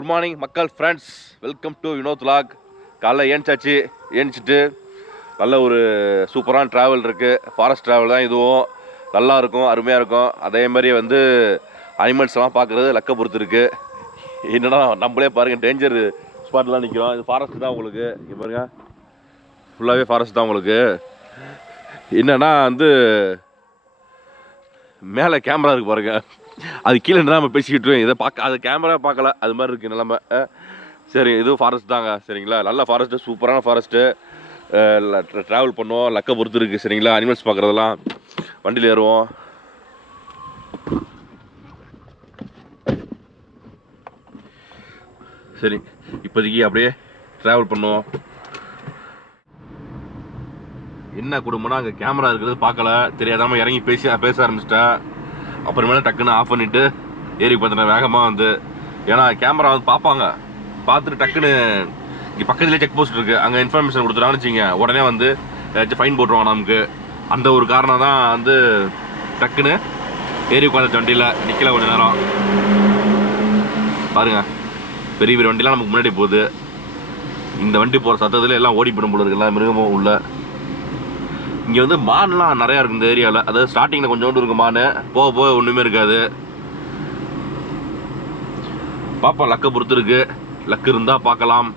Good morning மக்கள் friends, welcome to Vinod vlog. காலைல ஏஞ்சாச்சு. ஏஞ்சிட்டு நல்ல ஒரு சூப்பரான ட்ராவல் இருக்குது. ஃபாரஸ்ட் ட்ராவல் தான் இதுவும். நல்லா இருக்கும், அருமையாக இருக்கும். அதே மாதிரி அனிமல்ஸ்லாம் பார்க்குறது லக்கை பொறுத்து இருக்குது. என்னன்னா நம்மளே பாருங்கள், டேஞ்சர் ஸ்பாட்லாம் நிற்கிறோம். இது ஃபாரஸ்ட் தான் உங்களுக்கு. இங்கே பாருங்கள், ஃபுல்லாகவே ஃபாரஸ்ட் தான் உங்களுக்கு. என்னென்னா மேலே கேமரா இருக்குது பாருங்கள், அது கீழே இருந்தால் நம்ம பேசிக்கிட்டு இதை பார்க்க, அது கேமரா பார்க்கல, அது மாதிரி இருக்குது நிலமை. சரி, இதுவும் ஃபாரஸ்ட் தாங்க. சரிங்களா, நல்ல ஃபாரஸ்ட்டு, சூப்பரான ஃபாரஸ்ட்டு. ட்ராவல் பண்ணுவோம், லக்கை பொறுத்து இருக்குது. சரிங்களா, அனிமல்ஸ் பார்க்குறதெல்லாம் வண்டியில் ஏறுவோம். சரி, இப்போதைக்கு அப்படியே ட்ராவல் பண்ணுவோம். என்ன குடும்பம்னா, அங்கே கேமரா இருக்கிறது பார்க்கல, தெரியாதாமல் இறங்கி பேச ஆரம்பிச்சிட்டேன். அப்புறமேல டக்குன்னு ஆஃப் பண்ணிவிட்டு ஏறி பார்த்துட்டேன் வேகமாக. ஏன்னா கேமரா பார்ப்பாங்க, பார்த்துட்டு டக்குன்னு இங்கே பக்கத்துலேயே செக் போஸ்ட் இருக்குது, அங்கே இன்ஃபர்மேஷன் கொடுத்துட்டாங்கன்னு வச்சுங்க, உடனே ஏதாச்சும் ஃபைன் போட்டுருவாங்க நமக்கு. அந்த ஒரு காரணம் தான் டக்குன்னு ஏறி உட்காந்துச்சு வண்டியில். நிற்கல கொஞ்சம் நேரம். பாருங்கள், பெரிய பெரிய வண்டிலாம் நமக்கு முன்னாடி போகுது. இந்த வண்டி போகிற சத்தத்தில் எல்லாம் ஓடி போடும் போல இருக்குல்ல, மிருகமும் உள்ள. இங்கே மான்லாம் நிறையா இருக்குது இந்த ஏரியாவில். அதாவது ஸ்டார்டிங்கில் கொஞ்சோண்டு இருக்கும் மான், போக போக ஒன்றுமே இருக்காது. பார்ப்போம், லக்கை பொறுத்து இருக்கு. லக்கு இருந்தால் பார்க்கலாம்.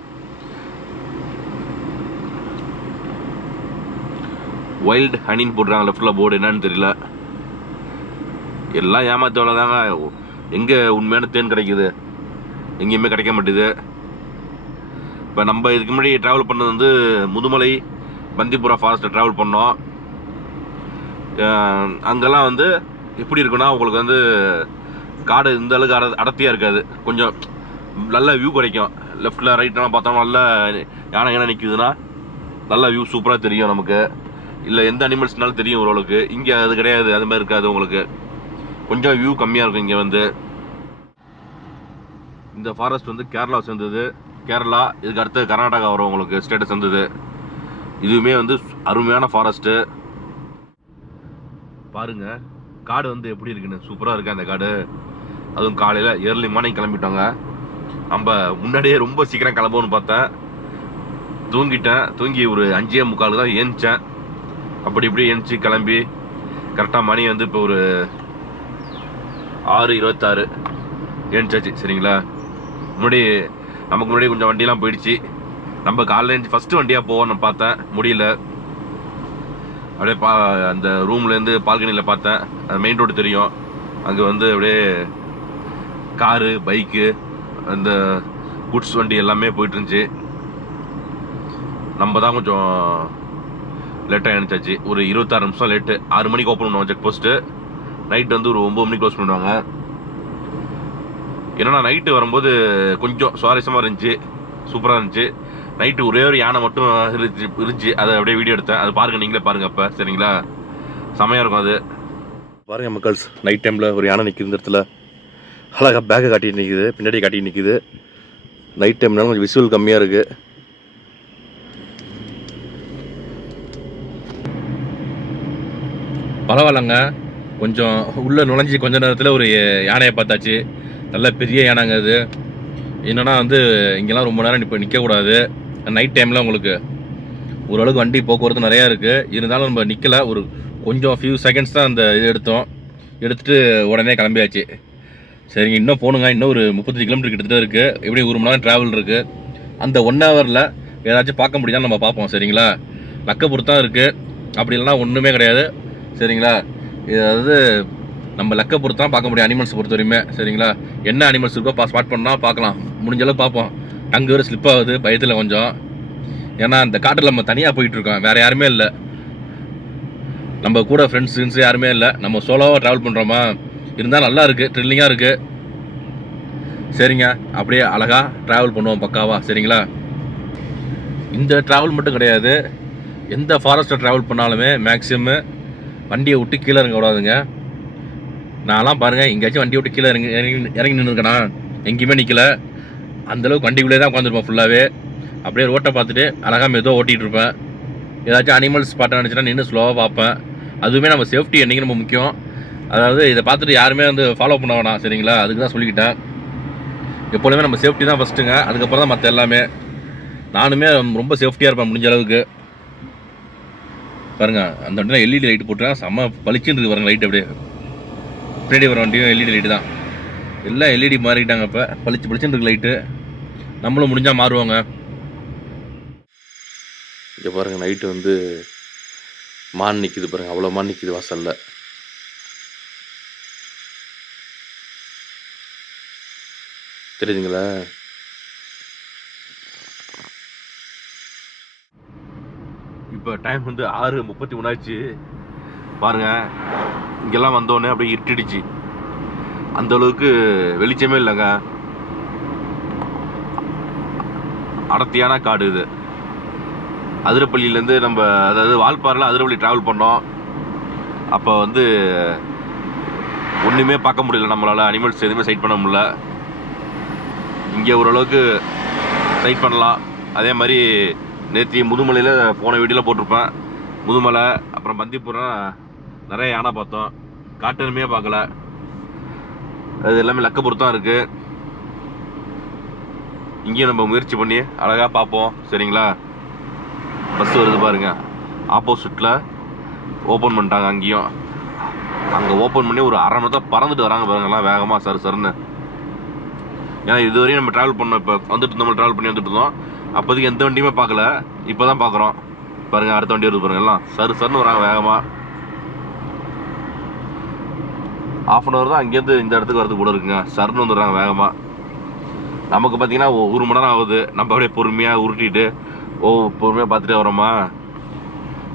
வைல்டு ஹனின்னு போடுறாங்க லெஃப்டில் போர்டு, என்னன்னு தெரியல. எல்லாம் ஏமாத்தோட தாங்க. எங்கே உண்மையான தேன் கிடைக்குது? எங்கேயுமே கிடைக்க மாட்டேது. இப்போ நம்ம இதுக்கு முன்னாடி ட்ராவல் பண்ணது முதுமலை பந்திபுரா ஃபாரஸ்ட்டை ட்ராவல் பண்ணோம். அங்கெல்லாம் எப்படி இருக்குன்னா, உங்களுக்கு காடு இந்த அளவுக்கு அடர்த்தியாக இருக்காது. கொஞ்சம் நல்ல வியூ கிடைக்கும். லெஃப்டில் ரைட்லாம் பார்த்தோம்னா நல்ல யானை நிற்குதுன்னா நல்ல வியூ சூப்பராக தெரியும் நமக்கு. இல்லை எந்த அனிமல்ஸ்னாலும் தெரியும் ஓரளவுக்கு. இங்கே அது கிடையாது, அது மாதிரி இருக்காது. உங்களுக்கு கொஞ்சம் வியூ கம்மியாக இருக்கும். இங்கே இந்த ஃபாரஸ்ட் கேரளா சேர்ந்தது. கேரளா, இதுக்கு அடுத்து கர்நாடகா வரும் உங்களுக்கு ஸ்டேட்டஸ் சேர்ந்தது. இதுவுமே அருமையான ஃபாரஸ்ட்டு. பாருங்க, காடு எப்படி இருக்குன்னு. சூப்பராக இருக்கு அந்த காடு. அதுவும் காலையில் ஏர்லி மார்னிங் கிளம்பிட்டோங்க. நம்ம முன்னாடியே ரொம்ப சீக்கிரம் கிளம்புன்னு பார்த்தேன். தூங்கி ஒரு 5:45 தான் ஏந்திச்சேன். அப்படி இப்படி ஏந்திச்சு கிளம்பி கரெக்டாக மணி இப்போ ஒரு 6:26 ஏந்திச்சாச்சு. சரிங்களா, நமக்கு முன்னாடி கொஞ்சம் வண்டியெலாம் போயிடுச்சு. நம்ம காலையில் எழுந்து ஃபஸ்ட்டு வண்டியாக போவோம்னு பார்த்தேன், முடியல. அப்படியே அந்த ரூம்லேருந்து பால்கனியில் பார்த்தேன், அந்த மெயின் ரோடு தெரியும். அங்கே அப்படியே காரு, பைக்கு, அந்த குட்ஸ் வண்டி எல்லாமே போயிட்டு இருந்துச்சு. நம்ம தான் கொஞ்சம் லேட்டாக எழுந்தாச்சு. ஒரு 26 நிமிஷம் லேட்டு. 6 மணிக்கு ஓப்பன் பண்ணுவாங்க செக் போஸ்ட்டு. நைட் ஒரு 9 மணிக்கு க்ளோஸ் பண்ணுவாங்க. ஏன்னா நைட்டு வரும்போது கொஞ்சம் சுவாரஸ்யமாக இருந்துச்சு, சூப்பராக இருந்துச்சு. நைட்டு ஒரே ஒரு யானை மட்டும் இருந்துச்சு. அதை அப்படியே வீடியோ எடுத்தேன். அது பாருங்கள், நீங்களே பாருங்கள் அப்போ. சரிங்களா, செமையாக இருக்கும் அது. பாருங்கள் மக்கள்ஸ், நைட் டைமில் ஒரு யானை நிற்கிது இந்த இடத்துல. அழகாக பேக்கை காட்டிட்டு நிற்கிது, பின்னாடி காட்டிட்டு நிற்கிது. நைட் டைம்னாலும் கொஞ்சம் விசுவல் கம்மியாக இருக்குது. பரவாயில்லங்க, கொஞ்சம் உள்ளே நுழைஞ்சி கொஞ்ச நேரத்தில் ஒரு யானையை பார்த்தாச்சு. நல்ல பெரிய யானைங்க அது. என்னென்னா இங்கெல்லாம் ரொம்ப நேரம் இப்போ நிற்கக்கூடாது. நைட் டைமில் உங்களுக்கு ஓரளவுக்கு வண்டி போக்குவரத்து நிறையா இருக்குது. இருந்தாலும் நம்ம நிற்கலை. ஒரு கொஞ்சம் ஃபியூ செகண்ட்ஸ் தான் அந்த இது எடுத்துகிட்டு உடனே கிளம்பியாச்சு. சரிங்க, இன்னும் போகணுங்க. இன்னும் ஒரு 35 கிலோமீட்டர் கிட்டத்தட்ட இருக்குது. எப்படி 1 மணி நேரம் ட்ராவல் இருக்குது. அந்த 1 ஹவரில் ஏதாச்சும் பார்க்க முடியாமல் நம்ம பார்ப்போம். சரிங்களா, லக்கை பொறுத்து தான் இருக்குது. அப்படி இல்லைனா ஒன்றுமே கிடையாது. சரிங்களா, அதாவது நம்ம லக்கை பொறுத்து தான் பார்க்க முடியும் அனிமல்ஸ் பொறுத்த வரையுமே. சரிங்களா, என்ன அனிமல்ஸ் இருக்கோ ஸ்பாட் பண்ணால் பார்க்கலாம். முடிஞ்சளவு பார்ப்போம். அங்கே வேறு ஸ்லிப் ஆகுது பயத்தில் கொஞ்சம். ஏன்னா அந்த காட்டில் நம்ம தனியாக போயிட்டுருக்கோம், வேறு யாருமே இல்லை. நம்ம கூட ஃப்ரெண்ட்ஸ் யாருமே இல்லை. நம்ம சோலோவாக ட்ராவல் பண்ணுறோமா. இருந்தால் நல்லா இருக்குது, த்ரில்லிங்காக இருக்குது. சரிங்க, அப்படியே அழகாக ட்ராவல் பண்ணுவோம் பக்காவா. சரிங்களா, இந்த ட்ராவல் மட்டும் கிடையாது, எந்த ஃபாரஸ்ட்டை ட்ராவல் பண்ணாலுமே மேக்ஸிமம் வண்டியை விட்டு கீழே இறங்க விடாதுங்க. நான்லாம் பாருங்கள், எங்கேயாச்சும் வண்டியை விட்டு கீழே இறங்கி நின்றுருக்கேனா, எங்கேயுமே நிற்கலை. அந்தளவுக்கு வண்டிக்குள்ளே தான் உட்காந்துருப்பேன் ஃபுல்லாகவே. அப்படியே ரோட்டை பார்த்துட்டு அழகாக மெதுவாக ஓட்டிகிட்டு இருப்பேன். ஏதாச்சும் அனிமல்ஸ் பார்த்து நினச்சின்னா நின்று ஸ்லோவாக பார்ப்பேன். அதுவுமே நம்ம சேஃப்டி என்றைக்கு ரொம்ப முக்கியம். அதாவது இதை பார்த்துட்டு யாருமே ஃபாலோ பண்ண வேணாம். சரிங்களா, அதுக்கு தான் சொல்லிக்கிட்டேன். எப்பொழுதுமே நம்ம சேஃப்டி தான் ஃபஸ்ட்டுங்க, அதுக்கப்புறம் தான் மற்ற எல்லாமே. நானுமே ரொம்ப சேஃப்டியாக இருப்பேன் முடிஞ்ச அளவுக்கு. பாருங்க அந்த வண்டியில் எல்இடி லைட் போட்டுருக்காங்க, செம்ம பளிச்சுன்னு இருக்குது பாருங்க லைட். அப்படியே பின்னாடி வர வண்டியும் எல்இடி லைட்டு தான், எல்லாம் எல்இடி மாறிட்டாங்க. இப்போ பளிச்சு பளிச்சுன்னு இருக்கு லைட்டு. நம்மளும் முடிஞ்சால் மாறுவாங்க. இங்கே பாருங்கள் நைட்டு வந்து மான் நிற்கிது பாருங்கள், அவ்வளோ மான் நிற்கிது வாசலில். தெரியுதுங்களா? இப்போ டைம் வந்து 6:33 ஆச்சு பாருங்க. இங்கெல்லாம் வந்தோடனே அப்படியே இருட்டிடுச்சு, அந்த அளவுக்கு வெளிச்சமே இல்லைங்க. அடர்த்தியான காடு இது. அதிரப்பள்ளியிலேருந்து நம்ம, அதாவது வால்பாறையில் அதிரப்பள்ளி ட்ராவல் பண்ணோம். அப்போ வந்து ஒன்றுமே பார்க்க முடியல நம்மளால், அனிமல்ஸ் எதுவுமே சைட் பண்ண முடியல. இங்கே ஓரளவுக்கு சைட் பண்ணலாம். அதே மாதிரி நேற்று முதுமலையில் போன வீடியோவில் போட்டிருப்பேன். முதுமலை அப்புறம் பந்திப்புரம் நிறைய யானை பார்த்தோம், காட்டெருமையே பார்க்கல. அது எல்லாமே லக்க பொறுத்தான் இருக்குது. இங்கேயும் நம்ம முயற்சி பண்ணி அழகாக பார்ப்போம், சரிங்களா? பஸ் வருது பாருங்க, ஆப்போசிட்டில் ஓப்பன் பண்ணிட்டாங்க. அங்கேயும் அங்கே ஓப்பன் பண்ணி ஒரு அரை மணி தான் பறந்துட்டு வராங்க பாருங்கலாம், வேகமாக சரு சருன்னு. ஏன்னா இதுவரையும் நம்ம ட்ராவல் பண்ணோம், இப்போ வந்துட்டு நம்ம ட்ராவல் பண்ணி வந்துட்டு இருந்தோம். அப்போதைக்கு எந்த வண்டியுமே பார்க்கல, இப்போ தான் பார்க்குறோம். பாருங்கள் அடுத்த வண்டி வருது பாருங்க, எல்லாம் சரு சருன்னு வராங்க வேகமாக. ½ அன் ஹவர் தான் அங்கேருந்து இந்த இடத்துக்கு வரதுக்கு கூட இருக்குங்க, சருன்னு வந்துடுறாங்க வேகமாக. நமக்கு பார்த்தீங்கன்னா 1 மணி நேரம் ஆகுது. நம்ம அப்படியே பொறுமையாக உருட்டிட்டு பொறுமையாக பார்த்துட்டே வரோமா.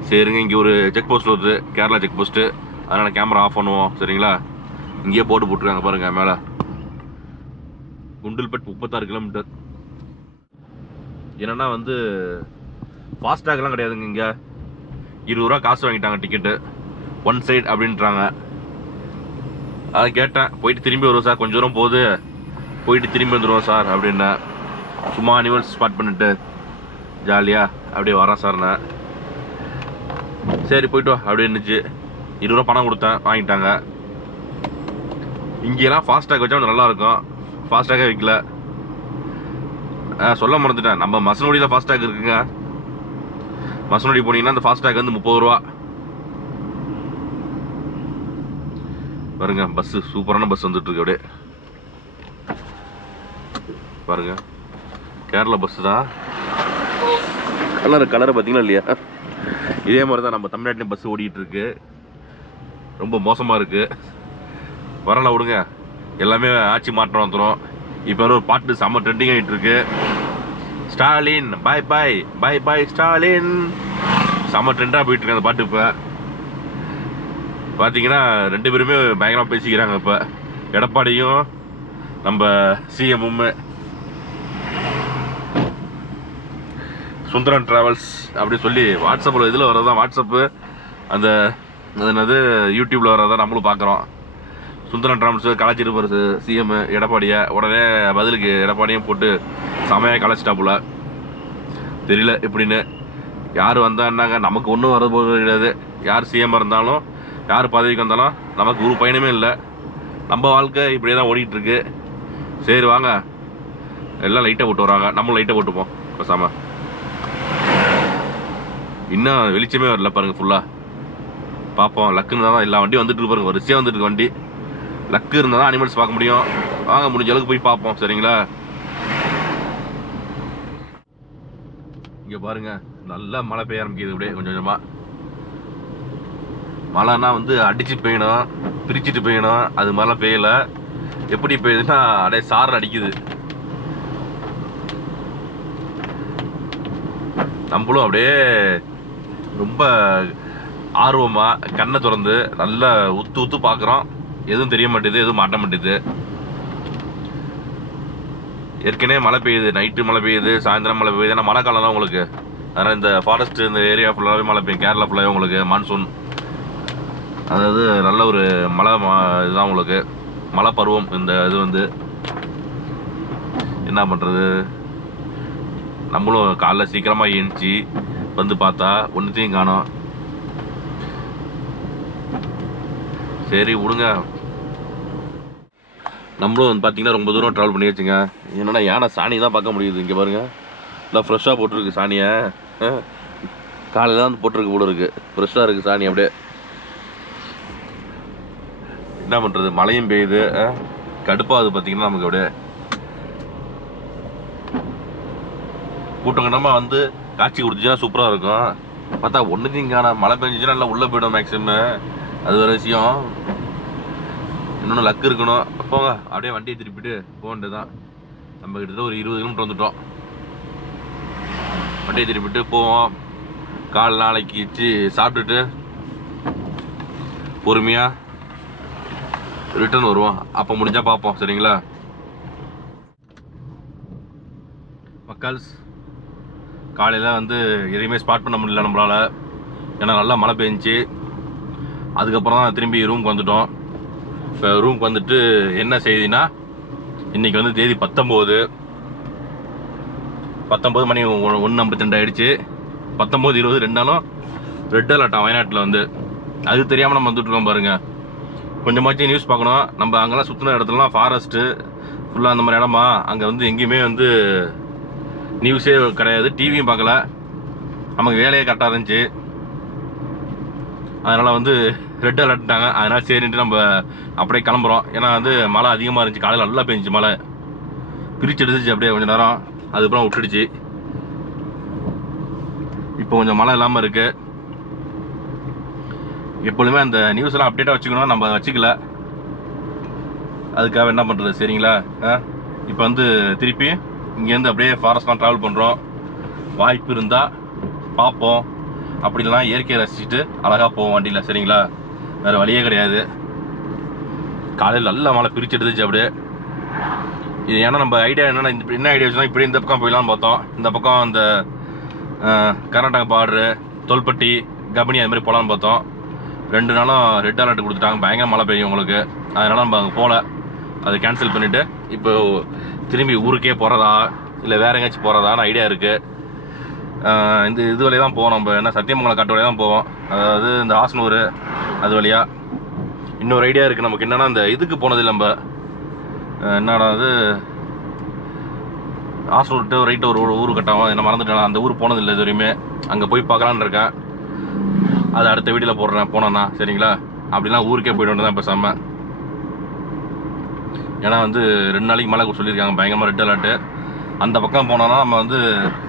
சரிங்க, இங்கே ஒரு செக் போஸ்ட் வருது, கேரளா செக் போஸ்ட்டு. அதனால் கேமரா ஆஃப் பண்ணுவோம், சரிங்களா? இங்கேயே போட்டுருக்காங்க பாருங்கள் மேலே, குண்டல்பேட் 36 கிலோமீட்டர். என்னென்னா வந்து ஃபாஸ்டாக்லாம் கிடையாதுங்க. இங்கே 20 ரூபா காசு வாங்கிட்டாங்க டிக்கெட்டு, ஒன் சைடு அப்படின்றாங்க. அதை கேட்டேன், போயிட்டு திரும்பி வருவோம் சார், கொஞ்சம் தூரம் போகுது, போயிட்டு திரும்பி வந்துடுவோம் சார் அப்படின்னேன். சும்மா அனிமல்ஸ் ஸ்பாட் பண்ணிட்டு ஜாலியாக அப்படியே வரேன் சார்ண்ணே. சரி போயிட்டு வா அப்படின்னுச்சு. 20 ரூபா பணம் கொடுத்தேன், வாங்கிட்டாங்க. இங்கெல்லாம் ஃபாஸ்டாக் வச்சா கொஞ்சம் நல்லாயிருக்கும், ஃபாஸ்டாகவே வைக்கல. சொல்ல மறந்துட்டேன், நம்ம மசனோடியில் ஃபாஸ்டாக் இருக்குங்க. மசனோடி போனீங்கன்னா அந்த ஃபாஸ்டாக் வந்து 30 ரூபா. பாருங்க பஸ்ஸு, சூப்பரான பஸ் வந்துட்டுருக்கு. அப்படியே பாருங்க, கேரளா பஸ்ஸு தான். கலரை பார்த்தீங்களா இல்லையா? இதே மாதிரி தான் நம்ம தமிழ்நாட்டிலையும் பஸ் ஓடிட்டு இருக்கு. ரொம்ப மோசமாக இருக்குது. வரலாம் விடுங்க, எல்லாமே ஆட்சி மாற்றம் வந்துடும். இப்போ ஒரு பாட்டு செம்ம ட்ரெண்டிங் ஆகிட்டு இருக்கு. ஸ்டாலின் பாய் பாய், பாய் பாய் ஸ்டாலின், செம்ம ட்ரெண்டாக போயிட்டு இருக்கு அந்த பாட்டு. இப்போ பார்த்தீங்கன்னா 2 பேருமே பயங்கரமாக பேசிக்கிறாங்க. இப்போ எடப்பாடியும் நம்ம சிஎம்மும். சுந்தரன் ட்ராவல்ஸ் அப்படி சொல்லி வாட்ஸ்அப்பில் இதில் வரதான், வாட்ஸ்அப்பு அந்த என்னது யூடியூப்பில் வரதான் நம்மளும் பார்க்குறோம். சுந்தரன் ட்ராவல்ஸு கலாச்சிருப்பார் சிஎம் எடப்பாடியை. உடனே பதிலுக்கு எடப்பாடியும் போட்டு செமையாக கலாச்சிட்டாப்புல. தெரியல எப்படின்னு. யார் வந்தான்னாங்க, நமக்கு ஒன்றும் வர போகிறது கிடையாது. யார் சிஎம்மாக இருந்தாலும், யார் பதவிக்கு வந்தாலும் நமக்கு ஒரு பயணமே இல்லை. நம்ம வாழ்க்கை இப்படியே தான் ஓடிட்டுருக்கு. சரி வாங்க, எல்லாம் லைட்டாக போட்டு வராங்க, நம்மளும் லைட்டாக போட்டுப்போம் பேசாமல். இன்னும் வெளிச்சமே வரல பாருங்கள் ஃபுல்லாக. பார்ப்போம், லக்குன்னு தான் எல்லா வண்டியும் வந்துட்டு பாருங்க, வரிசையாக வந்துட்டு வண்டி. லக்கு இருந்தால் தான் அனிமல்ஸ் பார்க்க முடியும். வாங்க முடிஞ்ச அளவுக்கு போய் பார்ப்போம், சரிங்களா? இங்கே பாருங்க, நல்லா மழை பெய்ய ஆரம்பிக்குது அப்படியே கொஞ்சம் கொஞ்சமாக. மழைனா வந்து அடித்து பெய்யணும், பிரிச்சுட்டு பெய்யணும், அது மாதிரிலாம் பெய்யலை. எப்படி பெய்யுதுன்னா அப்படியே சாரல் அடிக்குது. நம்மளும் அப்படியே ரொம்ப ஆர்வமாக கண்ணை திறந்து நல்லா உத்து பார்க்குறோம். எதுவும் தெரிய மாட்டேது, எதுவும் மாட்ட மாட்டேது. ஏற்கனவே மழை பெய்யுது, நைட்டு மழை பெய்யுது, சாயந்தரம் மழை பெய்யுது. ஏன்னா மழை காலம் தான் உங்களுக்கு. அதனால் இந்த ஃபாரஸ்ட் இந்த ஏரியா ஃபுல்லாகவே மழை பெய்யும். கேரளா ஃபுல்லாகவே உங்களுக்கு மான்சூன், அதாவது நல்ல ஒரு மழை இதுதான் உங்களுக்கு, மழை பருவம். இந்த இது வந்து என்ன பண்ணுறது, நம்மளும் காலைல சீக்கிரமாக எழுந்துச்சி வந்து பார்த்தா ஒன்றுத்தையும் காணோம். சரி விடுங்க. நம்மளும் வந்து பார்த்தீங்கன்னா ரொம்ப தூரம் ட்ராவல் பண்ணி வச்சுங்க. என்னென்னா யானை சாணி தான் பார்க்க முடியுது. இங்கே பாருங்கள், எல்லாம் ஃப்ரெஷ்ஷாக போட்டிருக்கு சாணியை. காலையில் தான் வந்து போட்டிருக்கு போல இருக்குது. ஃப்ரெஷ்ஷாக இருக்குது சாணி. அப்படியே என்ன பண்ணுறது, மழையும் பெய்யுது, கடுப்பாகுது பார்த்தீங்கன்னா நமக்கு. அப்படியே கூட்டங்கட்டமாக வந்து காட்சி கொடுத்துச்சுன்னா சூப்பராக இருக்கும். பார்த்தா ஒன்றுச்சிங்கான மழை பெஞ்சிச்சுன்னா நல்லா உள்ளே போய்டும் மேக்ஸிமம். அது ஒரு விஷயம். இன்னொன்று லக்கு இருக்கணும். போங்க, அப்படியே வண்டியை திருப்பிட்டு போக வேண்டியதுதான். நம்ம கிட்டத்தட்ட ஒரு 20 கிலோமீட்டர் வந்துட்டோம். வண்டியை திருப்பிட்டு போவோம். கால் நாளைக்கு வச்சு சாப்பிட்டுட்டு பொறுமையாக ரிட்டர்ன் வருவோம். அப்போ முடிஞ்சால் பார்ப்போம். சரிங்களா மக்கள்ஸ்? காலையில் வந்து எதையுமே ஸ்பாட் பண்ண முடியல நம்மளால். ஏன்னா நல்லா மழை பெஞ்சிச்சு. அதுக்கப்புறம் தான் திரும்பி ரூமுக்கு வந்துட்டோம். இப்போ ரூமுக்கு வந்துட்டு என்ன செய்தினா, இன்றைக்கி வந்து தேதி 19 மணி 1:52 ஆகிடுச்சு. 19, 20 2 நாளும் ரெட் அலர்ட்டாக வயநாட்டில் வந்து. அது தெரியாமல் நம்ம வந்துட்டுருக்கோம் பாருங்கள். கொஞ்சமாச்சும் நியூஸ் பார்க்கணும். நம்ம அங்கெல்லாம் சுற்றின இடத்துலலாம் ஃபாரஸ்ட்டு ஃபுல்லாக அந்த மாதிரி இடமா. அங்கே வந்து எங்கேயுமே வந்து நியூஸே கிடையாது, டிவியும் பார்க்கல. நமக்கு வேலையே கரெக்டாக இருந்துச்சு. அதனால் வந்து ரெட் அலர்ட்டாங்க. அதனால் சரின்ட்டு நம்ம அப்படியே கிளம்புறோம். ஏன்னா வந்து மழை அதிகமாக இருந்துச்சு. காலையில் நல்லா பெஞ்சிச்சு மழை, பிரிச்சு எடுத்துச்சு அப்படியே கொஞ்சம் நேரம். அதுக்கப்புறம் விட்டுடுச்சு. இப்போ கொஞ்சம் மழை இல்லாமல் இருக்குது. எப்பொழுதுமே அந்த நியூஸ்லாம் அப்டேட்டாக வச்சுக்கணும். நம்ம வச்சுக்கல, அதுக்காக என்ன பண்ணுறது. சரிங்களா இப்போ வந்து திருப்பி இங்கேருந்து அப்படியே ஃபாரஸ்ட்லாம் ட்ராவல் பண்ணுறோம். வாய்ப்பு இருந்தால் பார்ப்போம். அப்படி இல்லைனா இயற்கையை ரசிச்சுட்டு அழகாக போவோம் வண்டியில். சரிங்களா வேறு வழியே கிடையாது. காலையில் நல்ல மழை பிரிச்சு எடுத்துச்சு அப்படியே. இது ஏன்னா நம்ம ஐடியா என்னென்னா, என்ன ஐடியா வச்சுன்னா, இப்படி இந்த பக்கம் போயிடலான்னு பார்த்தோம். இந்த பக்கம் அந்த கர்நாடகா பார்டரு, தொல்பட்டி, கபினி அது மாதிரி போகலான்னு பார்த்தோம். 2 நாளும் ரெட் அலர்ட் கொடுத்துட்டாங்க. பயங்கர மழை பெய்யும் உங்களுக்கு. அதனால் நம்ம அங்கே போகல. அதை கேன்சல் பண்ணிவிட்டு இப்போ திரும்பி ஊருக்கே போகிறதா இல்லை வேறு எங்கேயாச்சும் போகிறதான்னு ஐடியா இருக்குது. இது வழியாக தான் போவோம். நம்ம என்ன சத்தியமங்கலம் காட்டு வழியாக தான் போவோம். அதாவது இந்த ஆசனூர் அது வழியாக. இன்னொரு ஐடியா இருக்குது நமக்கு. என்னென்னா, இந்த இதுக்கு போனதில்லை நம்ம. என்னடா அது, ஆசனூர்கிட்ட ரைட்டு ஒரு ஊர் கட்டாமல் என்ன மறந்துட்டேன். அந்த ஊர் போனதில்லை இது வரையுமே. அங்கே போய் பார்க்கலான்னு இருக்கேன். அது அடுத்த வீடியோவில் போடுறேன் போனோன்னா. சரிங்களா அப்படிலாம் ஊருக்கே போய்ட்டு வந்து தான் இப்போ செம்ம. ஏன்னா வந்து 2 நாளைக்கு மழை சொல்லியிருக்காங்க, பயங்கரமாக ரெட் அலர்ட்டு. அந்த பக்கம் போனோன்னா நம்ம வந்து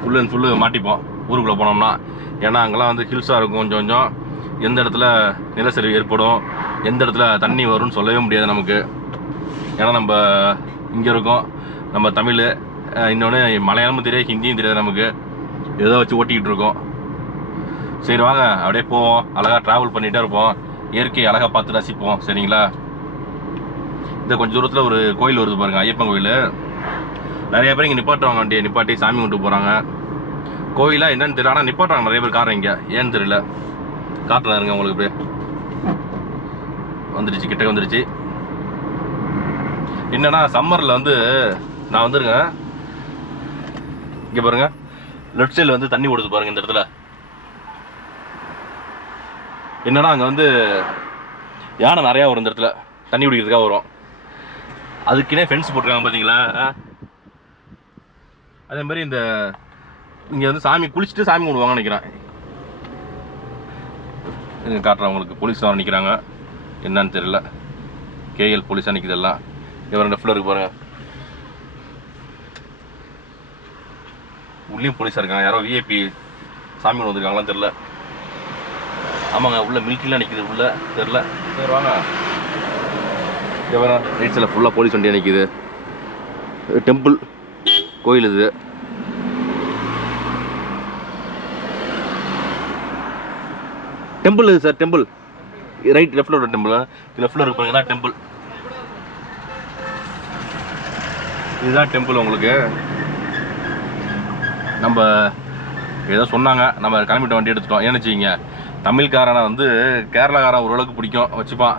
ஃபுல் அண்ட் ஃபுல்லு மாட்டிப்போம் ஊருக்குள்ளே போனோம்னா. ஏன்னா அங்கெல்லாம் வந்து ஹில்ஸாக இருக்கும். கொஞ்சம் கொஞ்சம் எந்த இடத்துல நிலச்சரிவு ஏற்படும், எந்த இடத்துல தண்ணி வரும்னு சொல்லவே முடியாது நமக்கு. ஏன்னா நம்ம இங்கே இருக்கோம், நம்ம தமிழ், இன்னொன்று மலையாளமும் தெரியாது, ஹிந்தியும் தெரியாது நமக்கு. ஏதோ வச்சு ஓட்டிக்கிட்டு இருக்கோம். சரி வாங்க அப்படியே போவோம். அழகாக ட்ராவல் பண்ணிகிட்டே இருப்போம். இயற்கையை அழகாக பார்த்து ரசிப்போம். சரிங்களா இந்த கொஞ்சம் தூரத்தில் ஒரு கோயில் வருது பாருங்கள், ஐயப்பன் கோயில். நிறைய பேர் இங்கே நிப்பாட்டுவாங்க. வண்டியை நிப்பாட்டி சாமி கும்பிட்டு போகிறாங்க. கோயிலாக என்னன்னு தெரியல, ஆனால் நிப்பாட்டுறாங்க நிறைய பேர் காரை. இங்கே ஏன்னு தெரியல. காட்டுறேன் இருங்க உங்களுக்கு. அப்படியே வந்துடுச்சு, கிட்டக்க வந்துடுச்சு. என்னன்னா சம்மரில் வந்து நான் வந்துருங்க. இங்கே பாருங்க, லெஃப்ட் சைடில் வந்து தண்ணி ஓடுது பாருங்க இந்த இடத்துல. என்னன்னா அங்கே வந்து யானை நிறையா வரும் இந்த இடத்துல, தண்ணி குடிக்கிறதுக்காக வரும். அதுக்குன்னே ஃபென்ஸ் போட்டிருக்காங்க பார்த்தீங்களா. அதே மாதிரி இந்த இங்கே வந்து சாமி குளிச்சுட்டு சாமி கும்பிடுவாங்கன்னு நினைக்கிறேன். இங்கே காட்டுறேன் உங்களுக்கு. போலீஸ் வர நிற்கிறாங்க, என்னன்னு தெரியல. கேஎல் போலீஸாக நிற்கிது எல்லாம். இவர் லெஃப்டில் இருக்கு பாருங்க. உள்ளேயும் போலீஸாக இருக்காங்க. யாரோ விஐபி சாமி கொண்டு வந்துருக்காங்களான்னு தெரில. ஆமாங்க, உள்ள மில்கிலாம் நிற்கிது உள்ள, தெரில. சரி வாங்க. எவரா ரைட் சைடில் ஃபுல்லாக போலீஸ் வண்டியாக நிற்கிது. டெம்பிள் கோயில் இது. டெம்பிள் இது சார், டெம்பிள். ரைட் லெஃப்டில் ஒரு டெம்பிள், லெஃப்டில் இருக்கு பாருங்க, தான் டெம்பிள். இதுதான் டெம்பிள் உங்களுக்கு. நம்ம ஏதோ சொன்னாங்க, நம்ம கிளம்பிட்ட வண்டி எடுத்துட்டோம். ஏன்னு வச்சுக்கிங்க, தமிழ்காரனை வந்து கேரளாக்காரன் ஓரளவுக்கு பிடிக்கும் வச்சுப்பான்,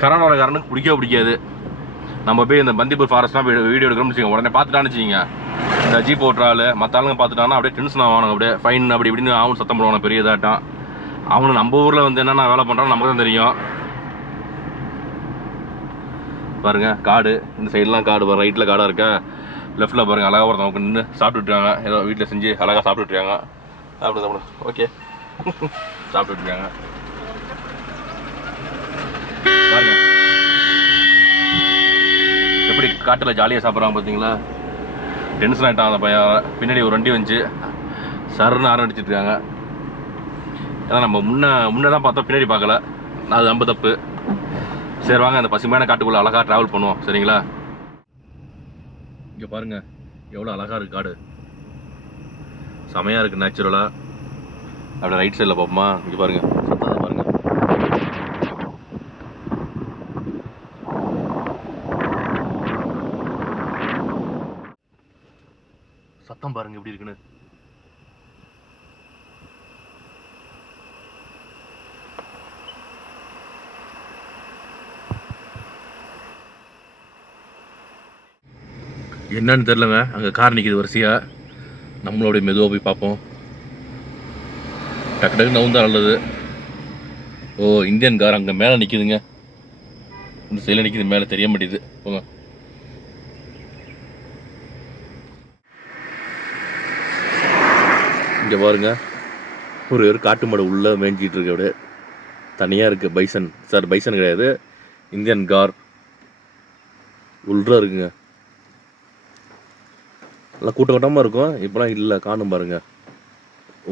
கர்நாடகாரனுக்கு பிடிக்கவே பிடிக்காது. நம்ம போய் இந்த பந்திப்பூர் ஃபாரஸ்ட்லாம் வீடியோ எடுக்கிறோம்னு வச்சுக்கோங்க, உடனே பார்த்துட்டான்னு வச்சுக்கிங்க, இந்த ஜீப் ஓட்டுறாள் மற்ற ஆளுங்க பார்த்துட்டாங்கன்னா அப்படியே டென்ஷன் ஆவானுங்க. அப்படியே ஃபைன் அப்படி இப்படின்னு அவனு சத்தம் போடுவாங்க பெரிய இதாட்டம். அவனு நம்ம ஊரில் வந்து என்னென்ன வேலை பண்ணுறான்னு நமக்கு தான் தெரியும். பாருங்கள் காடு, இந்த சைட்லாம் காடு, ரைட்டில் காடாக இருக்கா, லெஃப்ட்டில் பாருங்கள் அழகாக ஒருத்தவங்க நின்று சாப்பிட்டுட்ருக்காங்க. ஏதோ வீட்டில் செஞ்சு அழகாக சாப்பிட்டுட்ருக்காங்க. சாப்பிடு ஓகே சாப்பிட்டுட்ருக்காங்க பாருங்க எப்படி காட்டில் ஜாலியாக சாப்பிட்றாங்க பார்த்தீங்களா. டென்ஷன் ஆகிட்டான் அந்த பையன். பின்னாடி ஒரு வண்டி வந்துச்சு, சருன்னு ஆரம்பிச்சிட்ருக்காங்க. ஏன்னா நம்ம முன்னே தான் பார்த்தோம், பின்னாடி பார்க்கல. அது ரொம்ப தப்பு. சரி வாங்க அந்த பசுமையான காட்டுக்குள்ளே அழகாக ட்ராவல் பண்ணுவோம் சரிங்களா. இங்கே பாருங்கள் எவ்வளோ அழகாக இருக்குது காடு, செமையாக இருக்குது நேச்சுரலாக. அப்படியே ரைட் சைடில் பார்ப்போமா, இங்கே பாருங்கள் சத்தத்தை பாருங்கள். சத்தம் பாருங்கள் எப்படி இருக்குன்னு. என்னன்னு தெரிலங்க, அங்கே கார் நிற்கிது வரிசையாக. நம்மளோடைய மெதுவாக போய் பார்ப்போம். டக்கு டக்கு நவுந்தா நல்லது. ஓ இந்தியன் கார் அங்கே மேலே நிற்கிதுங்க, இந்த சைடில் நிற்கிது, மேலே தெரிய மாட்டேது. போங்க இங்கே பாருங்க, ஒரு காட்டு மாடு உள்ளே மேய்ஞ்சிட்டு இருக்கு. அப்படியே தனியாக இருக்குது. பைசன் சார், பைசன் கிடையாது, இந்தியன் கார் உள்ளே இருக்குங்க. நல்லா கூட்ட கூட்டமாக இருக்கும். இப்போலாம் இல்லை, காணும் பாருங்க.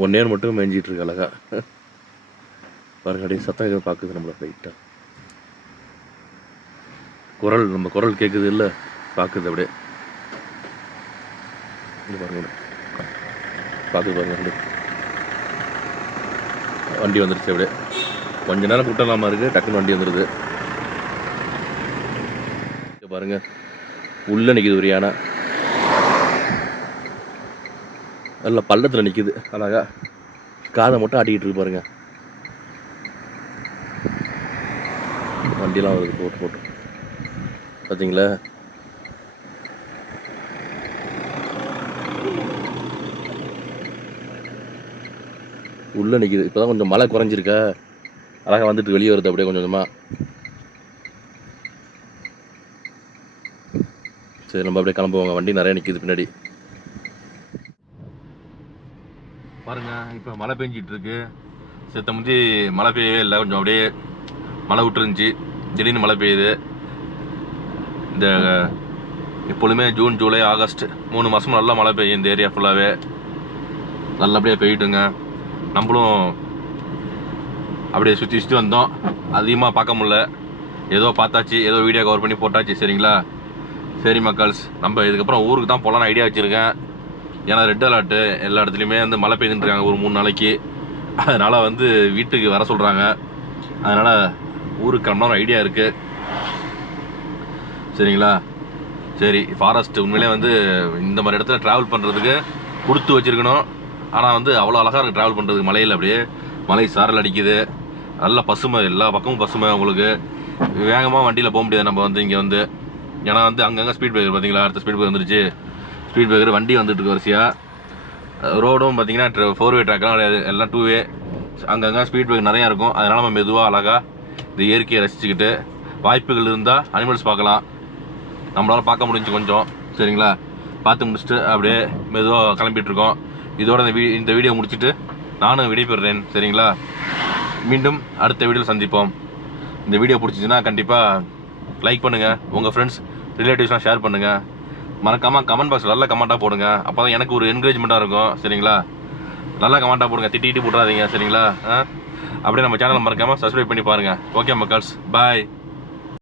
ஒன் நேர் மட்டும் மேய்ஞ்சிட்ருக்கு அழகா பாருங்க. அப்படியே சத்தம் எதுவும் பார்க்குது நம்மளை லைட்டாக. குரல், நம்ம குரல் கேட்குது இல்லை, பார்க்குது அப்படியே. இது பாருங்க பார்க்குது பாருங்க. அப்படியே வண்டி வந்துடுச்சு. அப்படியே கொஞ்ச நேரம் கூட்டம் இல்லாமல் இருக்குது, டக்குன்னு வண்டி வந்துடுது. பாருங்க உள்ளே நிற்கிது ஒரு யானை, நல்ல பள்ளத்தில் நிற்கிது அழகா. காதை மட்டும் ஆட்டிக்கிட்டு இருக்கு பாருங்க. வண்டியெலாம் வருது போட்டு பார்த்தீங்களா. உள்ளே நிற்கிது. இப்போ தான் கொஞ்சம் மழை குறைஞ்சிருக்கா, அழகாக வந்துட்டு வெளியே வருது அப்படியே கொஞ்சம் கொஞ்சமாக. சரி நம்ம அப்படியே கிளம்புவாங்க. வண்டி நிறைய நிற்கிது பின்னாடி பாருங்க. இப்போ மழை பெஞ்சிட்டு இருக்கு. செத்த முந்தி மழை பெய்யவே இல்லை, கொஞ்சம் அப்படியே மழை விட்டுருந்துச்சு, திடீர்னு மழை பெய்யுது. இந்த எப்பொழுதுமே ஜூன் ஜூலை ஆகஸ்ட் 3 மாதமும் நல்லா மழை பெய்யும் இந்த ஏரியா ஃபுல்லாகவே. நல்லபடியாக பெய்யுட்டுங்க. நம்மளும் அப்படியே சுற்றி வந்தோம், அதிகமாக பார்க்க முடில. ஏதோ பார்த்தாச்சு, ஏதோ வீடியோ கவர் பண்ணி போட்டாச்சு சரிங்களா. சரி மக்கள்ஸ், நம்ம இதுக்கப்புறம் ஊருக்கு தான் போகலான்னு ஐடியா வச்சுருக்கேன். ஏன்னா ரெட் அலர்ட்டு எல்லா இடத்துலையுமே வந்து மழை பெய்துன்ட்ருக்காங்க ஒரு 3 நாளைக்கு. அதனால் வந்து வீட்டுக்கு வர சொல்கிறாங்க. அதனால் ஊருக்கு கிளம்புன ஐடியா இருக்குது சரிங்களா. சரி ஃபாரஸ்ட் உண்மையிலே வந்து இந்த மாதிரி இடத்துல ட்ராவல் பண்ணுறதுக்கு கொடுத்து வச்சுருக்கணும். ஆனால் வந்து அவ்வளோ அழகாக இருக்குது ட்ராவல் பண்ணுறதுக்கு. மலையில் அப்படியே மலை சாரல் அடிக்குது, நல்ல பசுமை, எல்லா பக்கமும் பசுமை. உங்களுக்கு வேகமாக வண்டியில் போக முடியாது நம்ம வந்து இங்கே வந்து. ஏன்னா வந்து அங்கங்கே ஸ்பீட் பிரேக்கர் பார்த்தீங்களா, அடுத்த ஸ்பீட் பிரேக்கர் வந்துருச்சு. ஸ்பீட் பிரேக்கர் வண்டி வந்துட்டு இருக்கு வரிசையாக. ரோடும் பார்த்தீங்கன்னா 4-வே ட்ராக்லாம் கிடையாது, எல்லாம் 2-வே. அங்கங்கே ஸ்பீட் பிரேக்கர் நிறையா இருக்கும். அதனால் நம்ம மெதுவாக அழகாக இந்த இயற்கையை ரசிச்சுக்கிட்டு, வாய்ப்புகள் இருந்தால் அனிமல்ஸ் பார்க்கலாம். நம்மளால் பார்க்க முடிஞ்சு கொஞ்சம் சரிங்களா. பார்த்து முடிச்சுட்டு அப்படியே மெதுவாக கிளம்பிகிட்ருக்கோம். இதோட இந்த வீடியோ முடிச்சுட்டு நானும் விடைபெறுறேன் சரிங்களா. மீண்டும் அடுத்த வீடியோவில் சந்திப்போம். இந்த வீடியோ பிடிச்சிச்சின்னா கண்டிப்பாக லைக் பண்ணுங்கள், உங்கள் ஃப்ரெண்ட்ஸ் ரிலேட்டிவ்ஸ்லாம் ஷேர் பண்ணுங்கள். மறக்காமல் கமெண்ட் பாக்ஸில் நல்ல கமெண்ட்டாக போடுங்க, அப்போ தான் எனக்கு ஒரு என்கரேஜ்மெண்ட்டாக இருக்கும் சரிங்களா. நல்லா கமெண்ட்டாக போடுங்க, திட்டிகிட்டு போட்டுறாதீங்க சரிங்களா. அப்படியே நம்ம சேனலை மறக்காமல் சப்ஸ்கிரைப் பண்ணி பாருங்கள். ஓகே மக்கள்ஸ், பாய்.